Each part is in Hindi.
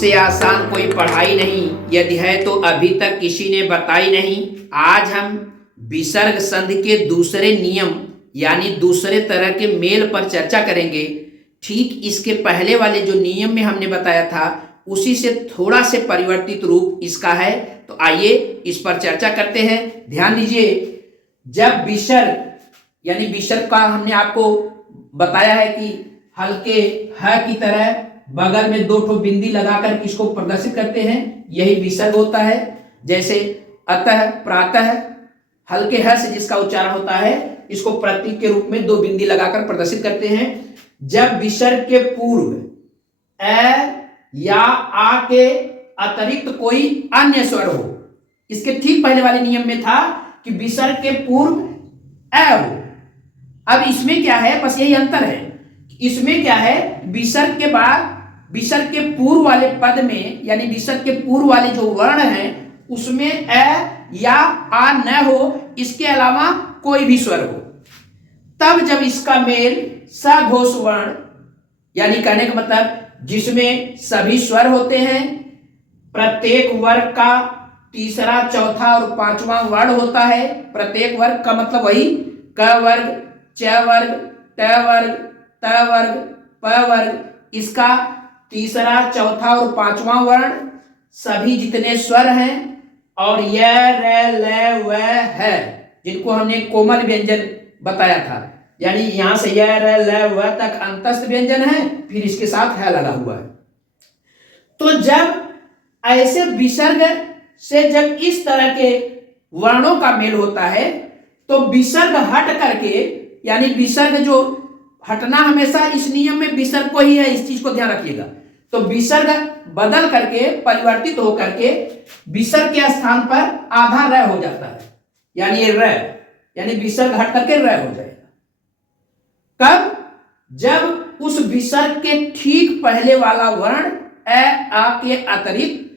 इससे आसान कोई पढ़ाई नहीं, यदि है तो अभी तक किसी ने बताई नहीं। आज हम विसर्ग संधि के दूसरे नियम यानी दूसरे तरह के मेल पर चर्चा करेंगे। ठीक इसके पहले वाले जो नियम में हमने बताया था उसी से थोड़ा से परिवर्तित रूप इसका है। तो आइए इस पर चर्चा करते हैं। ध्यान दीजिए, जब विसर्ग यानी विसर्ग का हमने आपको बताया है कि हल्के ह की तरह बगल में दो ठो बिंदी लगाकर इसको प्रदर्शित करते हैं, यही विसर्ग होता है। जैसे अतः, प्रातः, हल्के ह से जिसका उच्चारण होता है इसको प्रतीक के रूप में दो बिंदी लगाकर प्रदर्शित करते हैं। जब विसर्ग के पूर्व ए या आ के अतिरिक्त कोई अन्य स्वर हो, इसके ठीक पहले वाले नियम में था कि विसर्ग के पूर्व ए हो। अब इसमें क्या है, बस यही अंतर है। इसमें क्या है, विसर्ग के बाद विसर्ग के पूर्व वाले पद में यानी विसर्ग के पूर्व वाले जो वर्ण हैं उसमें ए या आ न हो, इसके अलावा कोई भी स्वर हो। तब जब इसका मेल सघोष वर्ण यानी कहने का मतलब जिसमें सभी स्वर होते हैं, प्रत्येक वर्ग का तीसरा, चौथा और पांचवा वर्ण होता है। प्रत्येक वर्ग का मतलब वही क वर्ग, च वर्ग, ट वर्ग, त वर्ग, प वर्ग, इसका तीसरा, चौथा और पांचवा वर्ण, सभी जितने स्वर हैं और य, र, ल, व, है जिनको हमने कोमल व्यंजन बताया था, यानी यहां से य, र, ल, व तक अंतस्थ व्यंजन है, फिर इसके साथ है लगा हुआ है। तो जब ऐसे विसर्ग से जब इस तरह के वर्णों का मेल होता है तो विसर्ग हट करके, यानी विसर्ग जो हटना हमेशा इस नियम में विसर्ग को ही है, इस चीज को ध्यान रखिएगा। तो विसर्ग बदल करके परिवर्तित होकर के विसर्ग के स्थान पर आधा र हो जाता है, यानी ये र यानी विसर्ग हट करके र हो जाएगा। कब? जब उस विसर्ग के ठीक पहले वाला वर्ण ए, आ के अतिरिक्त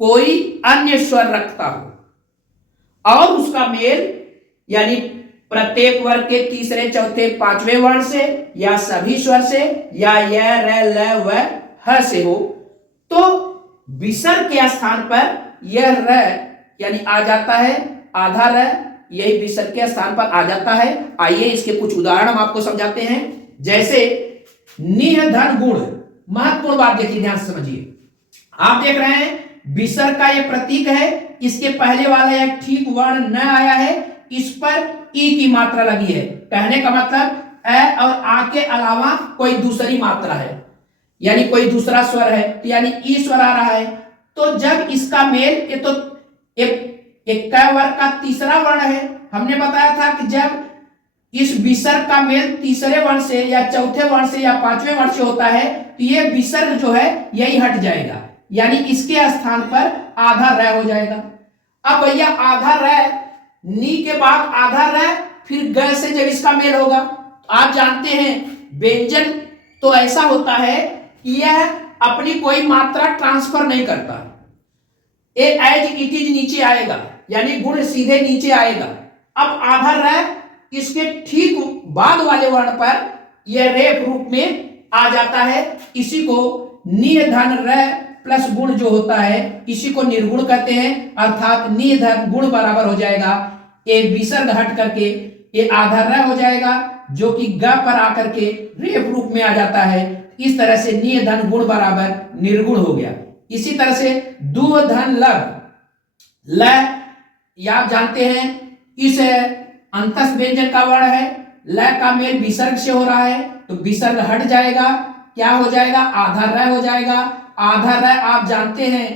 कोई अन्य स्वर रखता हो और उसका मेल यानी प्रत्येक वर्ग के तीसरे, चौथे, पांचवें वर्ण से या सभी स्वर से या य, र, ल, व, ह से हो, तो विसर्ग के स्थान पर यह र यानी आ जाता है, आधा र यही विसर्ग के स्थान पर आ जाता है। आइए इसके कुछ उदाहरण हम आपको समझाते हैं। जैसे निह धन गुण, महत्वपूर्ण बात देखिए, ध्यान से समझिए। आप देख रहे हैं विसर्ग का यह प्रतीक है, इसके पहले वाला एक ठीक वर्ण न आया है, इस पर ई की मात्रा लगी है। कहने का मतलब ए और आ के अलावा कोई दूसरी मात्रा है, यानी कोई दूसरा स्वर है, तो यानी ई स्वर आ रहा है। तो जब इसका मेल, ये तो एक क वर्ग का तीसरा वर्ण है, हमने बताया था कि जब इस विसर्ग का मेल तीसरे वर्ण से या चौथे वर्ण से या पांचवें वर्ण से होता है तो ये विसर्ग जो है यही हट जाएगा, यानी इसके स्थान पर आधा र हो जाएगा। अब भैया आधा र, नी के बाद आधा र, फिर ग से जब इसका मेल होगा, तो आप जानते हैं व्यंजन तो ऐसा होता है कि यह अपनी कोई मात्रा ट्रांसफर नहीं करता, ए एज इट इज नीचे आएगा, यानी गुण सीधे नीचे आएगा। अब आधा र इसके ठीक बाद वाले वर्ण पर यह रेफ रूप में आ जाता है, इसी को निर्धन र प्लस गुण जो होता है इसी को निर्गुण कहते हैं, अर्थात निर्धन गुण बराबर हो जाएगा एक विसर्ग हट करके ये आधा र हो जाएगा, जो कि ग पर आकर के रेफ रूप में आ जाता है। इस तरह से निर्धन गुण बराबर निर्गुण हो गया। इसी तरह से दु धन लब, ल या आप जानते हैं इस अंतस्थ व्यंजन का वर्ण है, ल का मेल विसर्ग से हो रहा है तो विसर्ग हट जाएगा, क्या हो जाएगा, आधा र हो जाएगा। आधा र आप जानते हैं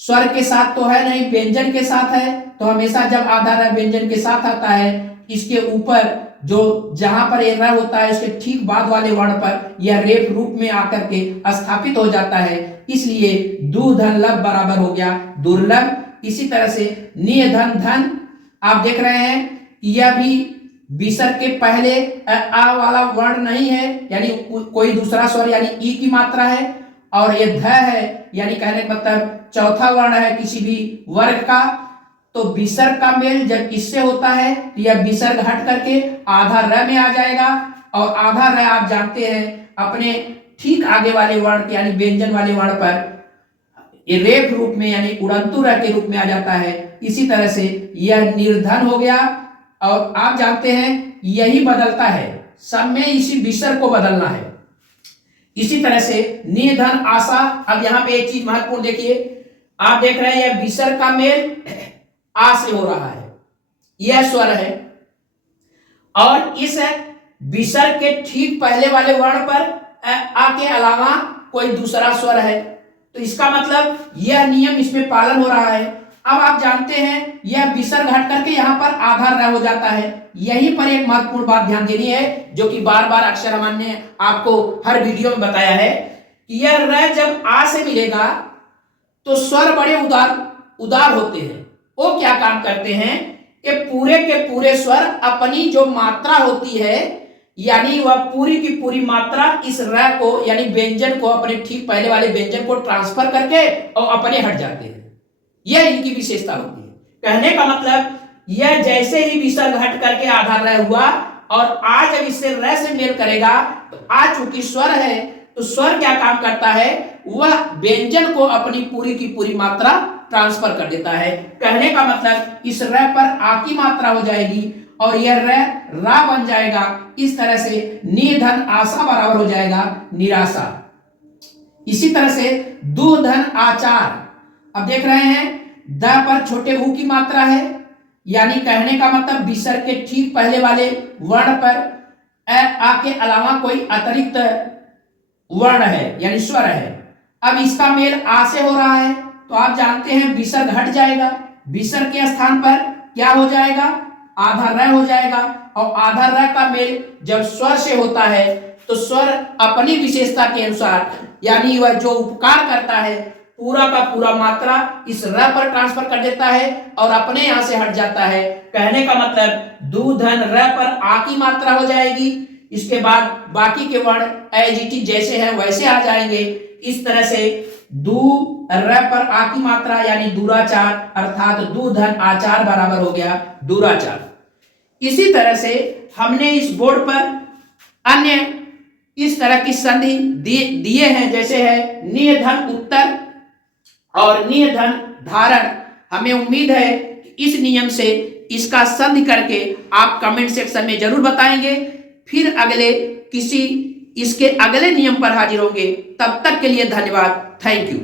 स्वर के साथ तो है नहीं, व्यंजन के साथ है, तो हमेशा जब आधा र व्यंजन के साथ आता है इसके ऊपर जो जहां पर एक र होता है उसके ठीक बाद वाले वर्ण पर यह रेफ रूप में आकर के स्थापित हो जाता है, इसलिए दु धन लब बराबर हो गया दुर्लभ। इसी तरह से निर्धन धन, आप देख रहे हैं यह भी विसर्ग के पहले आ वाला वर्ण नहीं है, यानी कोई दूसरा स्वर यानी ई की मात्रा है, और ये ध है यानी कहने का मतलब चौथा वर्ण है किसी भी वर्ग का। तो विसर्ग का मेल जब इससे होता है तो यह विसर्ग हट करके आधा र में आ जाएगा, और आधा र आप जानते हैं अपने ठीक आगे वाले वर्ण यानी व्यंजन वाले वर्ण पर ये रेफ रूप में यानी उड़ंतु र के रूप में आ जाता है। इसी तरह से यह निर्धन हो गया। और आप जानते हैं यही बदलता है, सब में इसी विसर्ग को बदलना है। इसी तरह से निर्धन आशा। अब यहां पे एक चीज महत्वपूर्ण देखिए, आप देख रहे हैं यह विसर्ग का मेल आ से हो रहा है, यह स्वर है और इस विसर्ग के ठीक पहले वाले वर्ण पर आ के अलावा कोई दूसरा स्वर है, तो इसका मतलब यह नियम इसमें पालन हो रहा है। अब आप जानते हैं यह विसर्ग हट करके यहां पर आधार र हो जाता है। यहीं पर एक महत्वपूर्ण बात ध्यान देनी है, जो कि बार बार अक्षर अमन ने आपको हर वीडियो में बताया है कि यह र जब आ से मिलेगा तो स्वर बड़े उदार होते हैं। वो क्या काम करते हैं कि पूरे के पूरे स्वर अपनी जो मात्रा होती है, यानी वह पूरी की पूरी मात्रा इस र को यानी व्यंजन को अपने ठीक पहले वाले व्यंजन को ट्रांसफर करके और अपने हट जाते हैं। यह इनकी विशेषता होती है। कहने का मतलब यह जैसे ही विसर्ग हट करके आधार र हुआ और आ जब इससे र से मेल करेगा तो आ चूंकि स्वर है, तो स्वर क्या काम करता है, वह व्यंजन को अपनी पूरी की पूरी मात्रा ट्रांसफर कर देता है। कहने का मतलब इस र पर आ की मात्रा हो जाएगी और यह र रा बन जाएगा। इस तरह से निर्धन आशा बराबर हो जाएगा निराशा। इसी तरह से दुधन आचार। अब देख रहे हैं द पर छोटे ऊ की मात्रा है, यानी कहने का मतलब विसर्ग के ठीक पहले वाले वर्ण पर आ के अलावा कोई अतिरिक्त वर्ण है यानी स्वर है। अब इसका मेल आ से हो रहा है, तो आप जानते हैं विसर्ग हट जाएगा। विसर्ग के स्थान पर क्या हो जाएगा, आधा र हो जाएगा। और आधा र का मेल जब स्वर से होता है तो स्वर अपनी विशेषता के अनुसार यानी वह जो उपकार करता है पूरा का पूरा मात्रा इस र पर ट्रांसफर कर देता है और अपने यहां से हट जाता है। कहने का मतलब दू धन र पर आ की मात्रा हो जाएगी, इसके बाद बाकी के वर्ण एज इट इज जैसे हैं वैसे आ जाएंगे। इस तरह से दू र पर आ की मात्रा यानी दूराचार, अर्थात दू धन आचार बराबर हो गया दूराचार। इसी तरह से हमने इस बोर्ड पर अन्य इस तरह की संधि दिए हैं, जैसे है निर्धन उत्तर और निर्धन धारण। हमें उम्मीद है कि इस नियम से इसका संधि करके आप कमेंट सेक्शन में जरूर बताएंगे। फिर इसके अगले नियम पर हाजिर होंगे। तब तक के लिए धन्यवाद। Thank you.